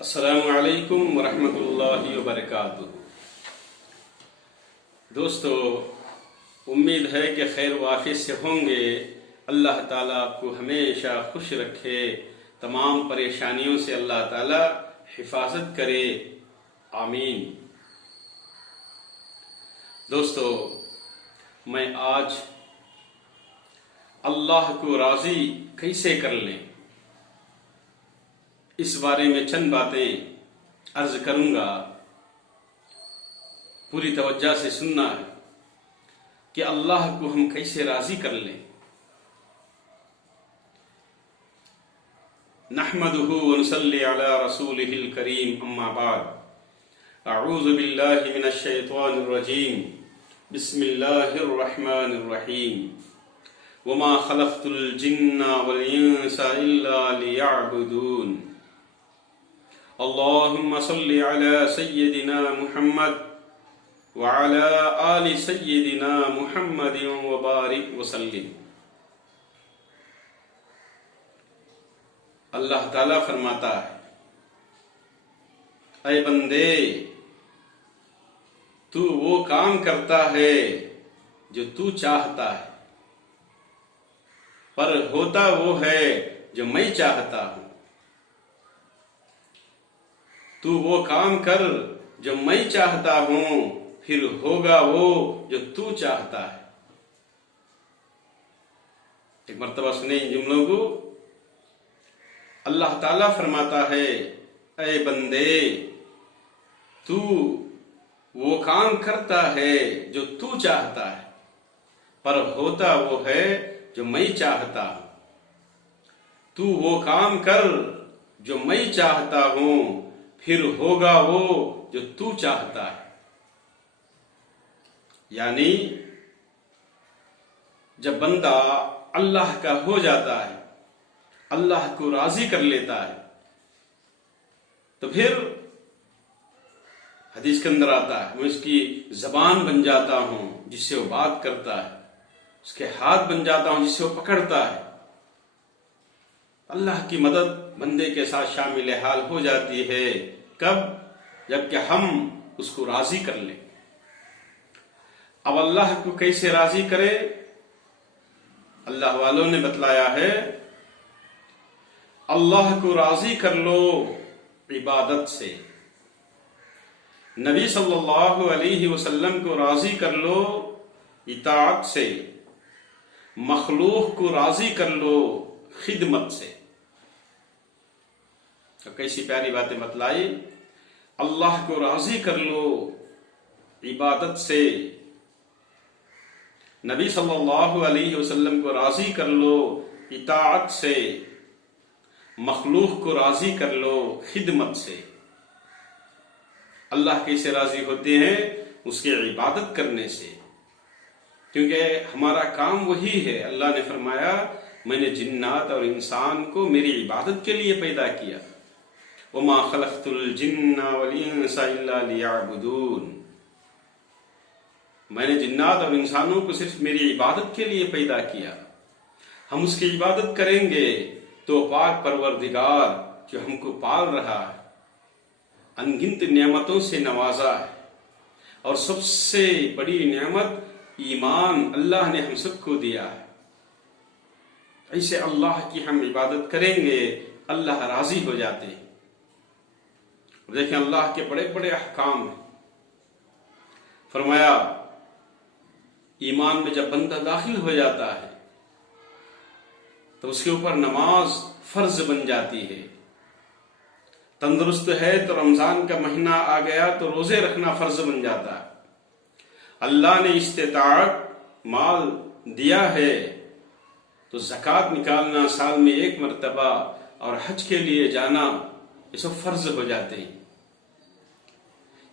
अस्सलामु अलैकुम वरहमतुल्लाहि वबरकातुहू। दोस्तों, उम्मीद है कि खैर वाफियत से होंगे। अल्लाह ताला आपको हमेशा खुश रखे, तमाम परेशानियों से अल्लाह ताला हिफाजत करे, आमीन। दोस्तों, मैं आज अल्लाह को राज़ी कैसे कर लें, इस बारे में चंद बातें अर्ज करूंगा। पूरी तवज्जो से सुनना है कि अल्लाह को हम कैसे राजी कर लें। नहमदुहु व नुसल्ली अला रसूलिहिल करीम, अम्मा बाद। अऊज़ु बिल्लाहि मिनश शैतानिर रजीम, बिस्मिल्लाहिर रहमानिर रहीम। वमा खलक़तुल जिन्ना वल इंसा इल्ला लियअबुदून। अल्लाहुम्मा सल्लि अला सय्यिदिना मुहम्मद व अला आलि सय्यिदिना मुहम्मदिन व बारिक व सल्लिम। अल्लाह ताला फरमाता है, ऐ बंदे, तू वो काम करता है जो तू चाहता है, पर होता वो है जो मैं चाहता हूं। तू वो काम कर जो मैं चाहता हूं, फिर होगा वो जो तू चाहता है। एक मर्तबा सुने इन जुमलों को। अल्लाह ताला फरमाता है, ऐ बंदे, तू वो काम करता है जो तू चाहता है, पर होता वो है जो मैं चाहता हूं। तू वो काम कर जो मैं चाहता हूं, फिर होगा वो जो तू चाहता है। यानी जब बंदा अल्लाह का हो जाता है, अल्लाह को राजी कर लेता है, तो फिर हदीस के अंदर आता है, मैं उसकी जबान बन जाता हूं जिससे वो बात करता है, उसके हाथ बन जाता हूं जिससे वो पकड़ता है। अल्लाह की मदद बंदे के साथ शामिल हाल हो जाती है। कब? जबकि हम उसको राजी कर लें। अब अल्लाह को कैसे राजी करें? अल्लाह वालों ने बतलाया है, अल्लाह को राजी कर लो इबादत से। नबी सल्लल्लाहु अलैहि वसल्लम को राजी कर लो इताअत से। मखलूक को राजी कर लो खिदमत से। तो कैसी प्यारी बातें बतलाई। अल्लाह को राजी कर लो इबादत से, नबी सल्लल्लाहु अलैहि वसल्लम को राजी कर लो इताअत से, मखलूक को राजी कर लो खिदमत से। अल्लाह कैसे राजी होते हैं? उसकी इबादत करने से, क्योंकि हमारा काम वही है। अल्लाह ने फरमाया, मैंने जिन्नात और इंसान को मेरी इबादत के लिए पैदा किया। वमा खलक़तुल जिन्ना वल इंसा इल्ला लियअबुदून। मैंने जिन्नात और इंसानों को सिर्फ मेरी इबादत के लिए पैदा किया। हम उसकी इबादत करेंगे तो पाक परवरदिगार जो हमको पाल रहा है, अनगिनत नेमतों से नवाजा है, और सबसे बड़ी नेमत ईमान अल्लाह ने हम सबको दिया है, ऐसे अल्लाह की हम इबादत करेंगे, अल्लाह राजी हो जाते हैं। देखें, अल्लाह के बड़े बड़े अहकाम हैं। फरमाया, ईमान में जब बंदा दाखिल हो जाता है तो उसके ऊपर नमाज फर्ज बन जाती है। तंदुरुस्त है तो रमजान का महीना आ गया तो रोजे रखना फर्ज बन जाता है। अल्लाह ने इस्तेताअत माल दिया है तो ज़कात निकालना साल में एक मरतबा और हज के लिए जाना, ये सब फर्ज हो जाते हैं।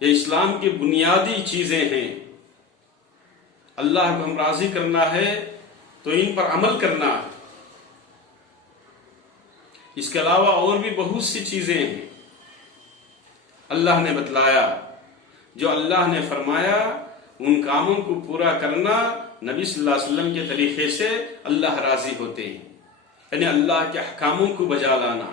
ये इस्लाम की बुनियादी चीजें हैं। अल्लाह को हम राजी करना है तो इन पर अमल करना है। इसके अलावा और भी बहुत सी चीजें हैं। अल्लाह ने बतलाया, जो अल्लाह ने फरमाया उन कामों को पूरा करना, नबी सल्लल्लाहु अलैहि वसल्लम के तरीके से अल्लाह राजी होते हैं। यानी अल्लाह के अहकामों को बजा लाना,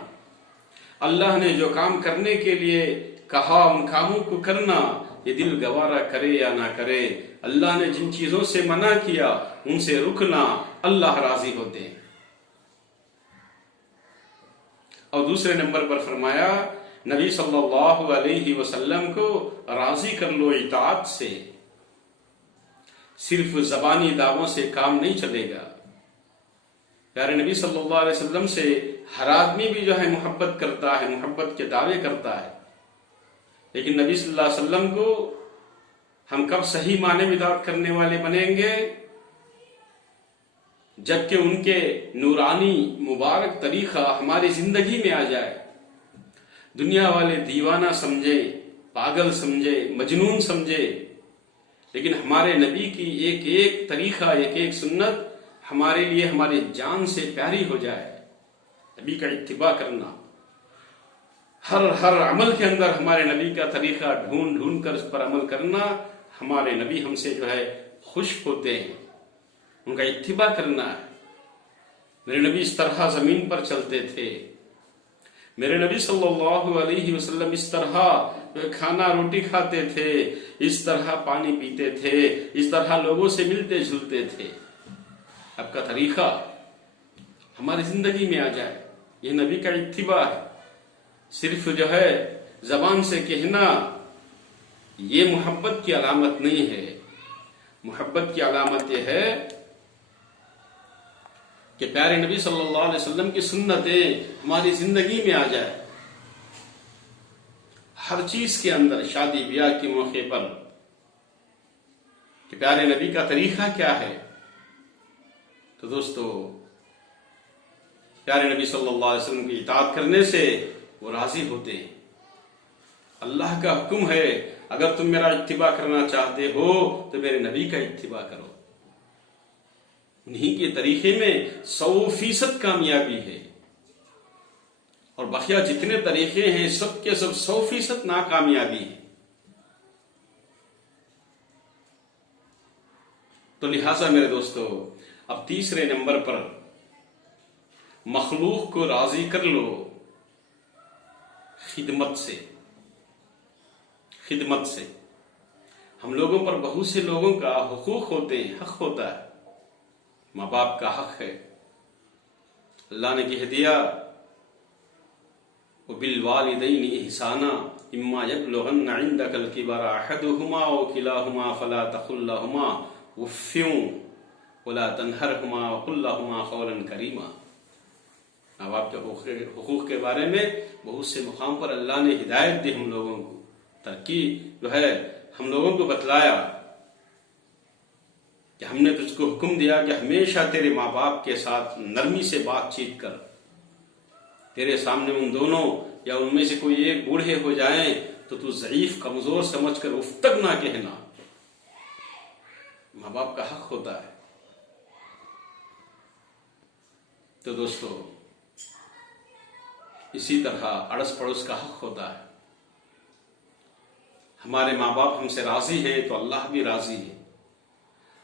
अल्लाह ने जो काम करने के लिए कहा उन कामों को करना, ये दिल गवारा करे या ना करे। अल्लाह ने जिन चीजों से मना किया उनसे रुकना, अल्लाह राजी होते हैं। और दूसरे नंबर पर फरमाया नबी सल्लल्लाहु अलैहि वसल्लम को राजी कर लो इताअत से। सिर्फ जबानी दावों से काम नहीं चलेगा। प्यारे नबी सल्लल्लाहु अलैहि वसल्लम से हर आदमी भी जो है मोहब्बत करता है, मोहब्बत के दावे करता है, लेकिन नबी सल्लल्लाहु अलैहि वसल्लम को हम कब सही माने में इताअत करने वाले बनेंगे? जबकि उनके नूरानी मुबारक तरीका हमारी जिंदगी में आ जाए। दुनिया वाले दीवाना समझे, पागल समझे, मजनून समझे, लेकिन हमारे नबी की एक एक तरीका, एक एक सुन्नत हमारे लिए हमारी जान से प्यारी हो जाए। नबी का इत्तिबा करना, हर अमल के अंदर हमारे नबी का तरीका ढूंढ ढूंढ कर उस पर अमल करना। हमारे नबी हमसे जो है खुश होते हैं, उनका इत्तिबा करना है। मेरे नबी इस तरह जमीन पर चलते थे। मेरे नबी सल्लल्लाहु अलैहि वसल्लम इस तरह खाना रोटी खाते थे, इस तरह पानी पीते थे, इस तरह लोगों से मिलते जुलते थे। आपका तरीका हमारी जिंदगी में आ जाए, यह नबी का इत्तिबा है। सिर्फ जो है जबान से कहना ये मोहब्बत की अलामत नहीं है। मोहब्बत की अलामत यह है कि प्यारे नबी सल्लल्लाहु अलैहि वसल्लम की सुन्नतें हमारी जिंदगी में आ जाए। हर चीज के अंदर, शादी ब्याह के मौके पर कि प्यारे नबी का तरीका क्या है। तो दोस्तों, प्यारे नबी सल्लल्लाहु अलैहि वसल्लम की इताअत करने से वो राजी होते हैं। अल्लाह का हुक्म है, अगर तुम मेरा इत्तिबा करना चाहते हो तो मेरे नबी का इत्तिबा करो। उन्हीं के तरीके में 100% कामयाबी है, और बकिया जितने तरीके हैं सब के सब 100% नाकामयाबी है। तो लिहाजा मेरे दोस्तों, अब तीसरे नंबर पर मखलूक को राजी कर लो खिदमत से। खिदमत से हम लोगों पर बहुत से लोगों का हुकूक होते हैं, हक होता है। माँ बाप का हक है। अल्लाह ने कह दिया बिल वालिदैनि इहसाना इम्मा यबलुगन्ना इंदकल किबरा अहदुहुमा व किलाहुमा फला तकुल लहुमा उफ्फिन वला तनहरहुमा व कुल लहुमा कौलन करीमा। माँ बाप के हुकूक के बारे में बहुत से मुकाम पर अल्लाह ने हिदायत दी हम लोगों को, ताकि जो है हम लोगों को बतलाया कि हमने तुझको हुक्म दिया कि हमेशा तेरे माँ बाप के साथ नरमी से बातचीत कर। तेरे सामने उन दोनों या उनमें से कोई एक बूढ़े हो जाएं तो तू ज़ईफ कमजोर समझकर उफ तक ना कहना। माँ बाप का हक होता है। तो दोस्तों, इसी तरह अड़स पड़ोस का हक होता है। हमारे माँ बाप हमसे राजी हैं तो अल्लाह भी राजी है।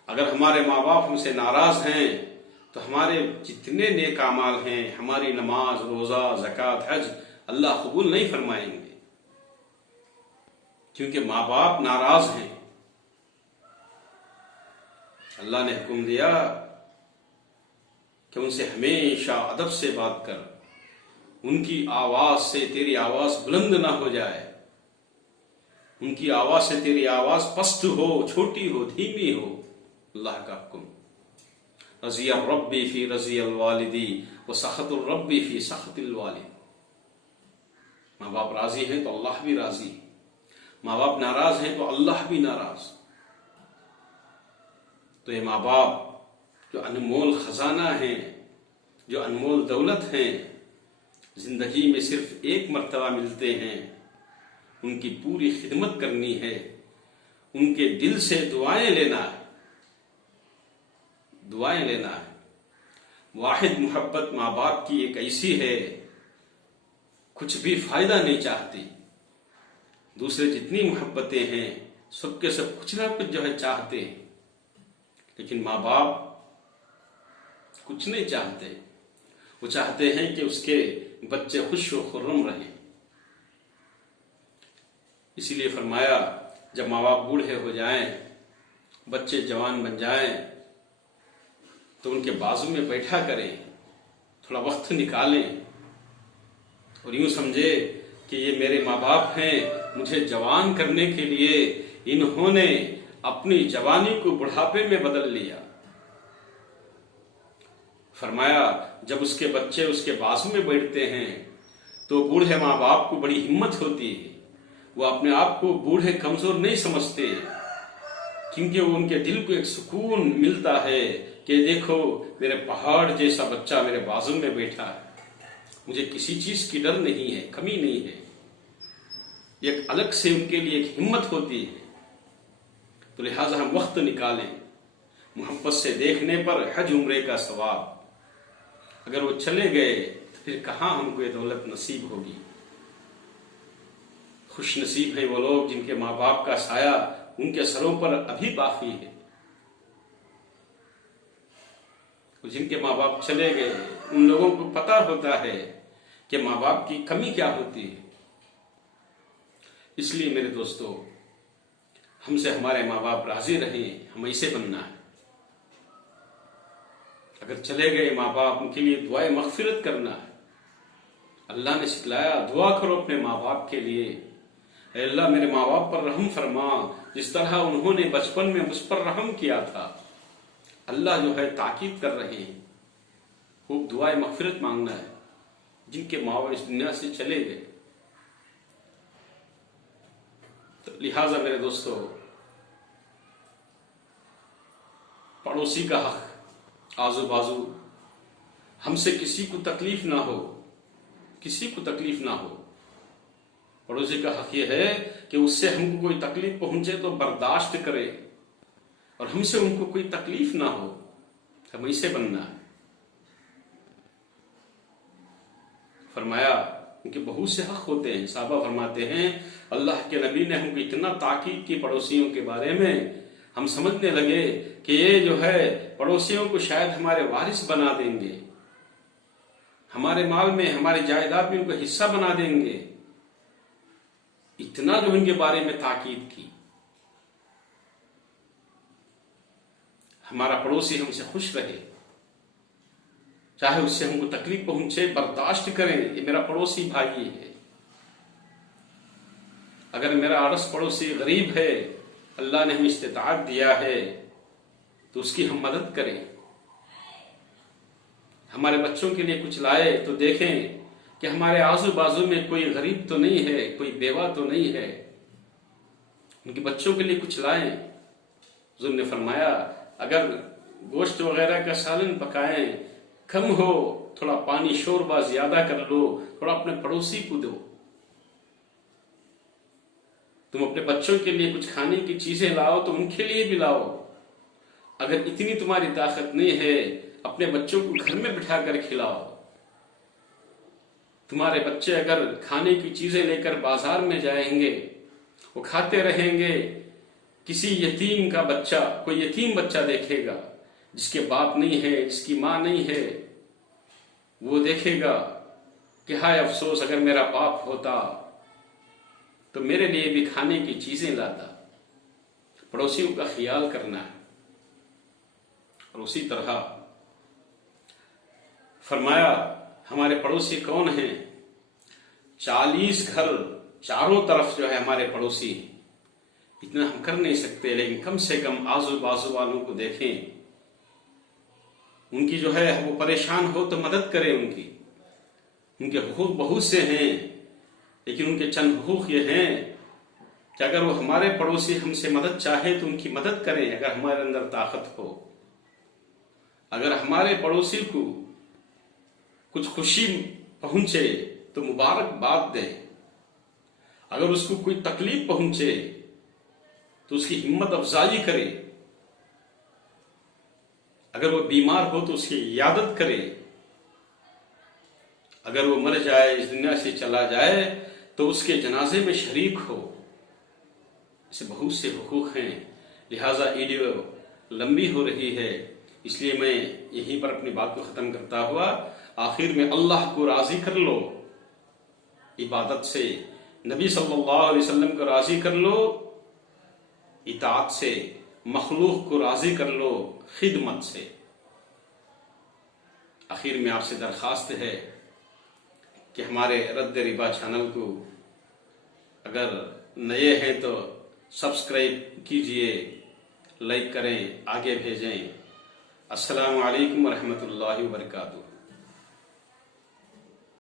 अगर हमारे माँ बाप हमसे नाराज हैं तो हमारे जितने नेक अमाल हैं, हमारी नमाज, रोजा, ज़कात, हज, अल्लाह कबूल नहीं फरमाएंगे, क्योंकि माँ बाप नाराज हैं। अल्लाह ने हुक्म दिया कि उनसे हमेशा अदब से बात कर, उनकी आवाज से तेरी आवाज बुलंद ना हो जाए, उनकी आवाज से तेरी आवाज पस्त हो, छोटी हो, धीमी हो। अल्लाह का हुक्म। रज़िया रब्बी फी रज़ियल वालिदी व सखतुर रब्बी फी सखतिल वालिद। माँ बाप राजी हैं तो अल्लाह भी राजी, माँ बाप नाराज हैं तो अल्लाह भी नाराज। तो ये माँ बाप जो अनमोल खजाना है, जो अनमोल दौलत है, जिंदगी में सिर्फ एक मर्तबा मिलते हैं, उनकी पूरी खिदमत करनी है, उनके दिल से दुआएं लेना है, दुआएं लेना है। वाहिद मोहब्बत माँ बाप की एक ऐसी है, कुछ भी फायदा नहीं चाहती। दूसरे जितनी मोहब्बतें हैं सबके सब कुछ ना कुछ जो है चाहते हैं, लेकिन माँ बाप कुछ नहीं चाहते। वो चाहते हैं कि उसके बच्चे खुश व खुर्रम रहें। इसीलिए फरमाया जब माँ बाप बूढ़े हो जाएं, बच्चे जवान बन जाएं, तो उनके बाजू में बैठा करें, थोड़ा वक्त निकालें और यूं समझे कि ये मेरे माँ बाप हैं, मुझे जवान करने के लिए इन्होंने अपनी जवानी को बुढ़ापे में बदल लिया। फरमाया जब उसके बच्चे उसके बाजू में बैठते हैं तो बूढ़े माँ बाप को बड़ी हिम्मत होती है, वो अपने आप को बूढ़े कमजोर नहीं समझते, क्योंकि वो उनके दिल को एक सुकून मिलता है कि देखो मेरे पहाड़ जैसा बच्चा मेरे बाजू में बैठा है, मुझे किसी चीज की डर नहीं है, कमी नहीं है। एक अलग से उनके लिए एक हिम्मत होती है। तो लिहाजा हम वक्त निकालें, मोहब्बत से देखने पर हज उम्रे का सवाब। अगर वो चले गए तो फिर कहां हमको ये दौलत नसीब होगी। खुश नसीब है वो लोग जिनके माँ बाप का साया उनके सरों पर अभी बाकी है। जिनके माँ बाप चले गए उन लोगों को पता होता है कि माँ बाप की कमी क्या होती है। इसलिए मेरे दोस्तों, हमसे हमारे माँ बाप राजी रहें, हम ऐसे बनना है। अगर चले गए माँ बाप, उनके लिए दुआए मगफिरत करना है। अल्लाह ने सिखलाया दुआ करो अपने माँ बाप के लिए, अल्लाह मेरे माँ बाप पर रहम फरमा, जिस तरह उन्होंने बचपन में मुझ पर रहम किया था। अल्लाह जो है ताकीद कर रहे हैं, खूब दुआए मगफिरत मांगना है जिनके माँ बाप इस दुनिया से चले गए। तो लिहाजा मेरे दोस्तों, पड़ोसी का हक, आजू बाजू हमसे किसी को तकलीफ ना हो, किसी को तकलीफ ना हो। पड़ोसी का हक यह है कि उससे हमको कोई तकलीफ पहुंचे तो बर्दाश्त करे और हमसे उनको कोई तकलीफ ना हो। हम ऐसे बनना है। फरमाया उनके बहुत से हक होते हैं। साहबा फरमाते हैं अल्लाह के नबी ने हमको इतना ताकीद की पड़ोसियों के बारे में, हम समझने लगे कि ये जो है पड़ोसियों को शायद हमारे वारिस बना देंगे, हमारे माल में, हमारी जायदाद में उनको हिस्सा बना देंगे। इतना जो इनके बारे में ताकीद की। हमारा पड़ोसी हमसे खुश रहे, चाहे उससे हमको तकलीफ पहुंचे, बर्दाश्त करें, ये मेरा पड़ोसी भाई है। अगर मेरा अड़स पड़ोसी गरीब है, अल्लाह ने हमें इस्तिताअत दिया है, तो उसकी हम मदद करें। हमारे बच्चों के लिए कुछ लाए तो देखें कि हमारे आजू बाजू में कोई गरीब तो नहीं है, कोई बेवा तो नहीं है, उनके बच्चों के लिए कुछ लाएं। हुज़ूर ने फरमाया अगर गोश्त वगैरह का सालन पकाएं, कम हो, थोड़ा पानी शोरबा ज्यादा कर लो, थोड़ा अपने पड़ोसी को दो। तुम अपने बच्चों के लिए कुछ खाने की चीजें लाओ तो उनके लिए भी लाओ। अगर इतनी तुम्हारी ताकत नहीं है, अपने बच्चों को घर में बिठा कर खिलाओ। तुम्हारे बच्चे अगर खाने की चीजें लेकर बाजार में जाएंगे, वो खाते रहेंगे, किसी यतीम का बच्चा, कोई यतीम बच्चा देखेगा जिसके बाप नहीं है, जिसकी मां नहीं है, वो देखेगा कि हाय अफसोस अगर मेरा बाप होता तो मेरे लिए भी खाने की चीजें लाता। पड़ोसियों का ख्याल करना है। और उसी तरह फरमाया हमारे पड़ोसी कौन हैं? 40 घर चारों तरफ जो है हमारे पड़ोसी हैं। इतना हम कर नहीं सकते, लेकिन कम से कम आजू बाजू वालों को देखें, उनकी जो है वो परेशान हो तो मदद करें उनकी। उनके हुकूक बहुत से हैं, लेकिन उनके चंद हुकूक ये हैं कि अगर वो हमारे पड़ोसी हमसे मदद चाहे तो उनकी मदद करें, अगर हमारे अंदर ताकत हो। अगर हमारे पड़ोसी को कुछ खुशी पहुंचे तो मुबारकबाद दें। अगर उसको कोई तकलीफ पहुंचे तो उसकी हिम्मत अफजाई करे। अगर वो बीमार हो तो उसकी इयादत करे। अगर वो मर जाए, इस दुनिया से चला जाए, तो उसके जनाजे में शरीक हो। ऐसे बहुत से हुकूक हैं। लिहाजा वीडियो लंबी हो रही है, इसलिए मैं यहीं पर अपनी बात को खत्म करता हुआ आखिर में अल्लाह को राजी कर लो इबादत से, नबी सल्लल्लाहु अलैहि वसल्लम को राजी कर लो इताअत से, मखलूक को राजी कर लो खिदमत से। आखिर में आपसे दरखास्त है कि हमारे रद्द रिबा चैनल को अगर नए हैं तो सब्सक्राइब कीजिए, लाइक करें, आगे भेजें। अस्सलामु अलैकुम व रहमतुल्लाहि व बरकातुहू।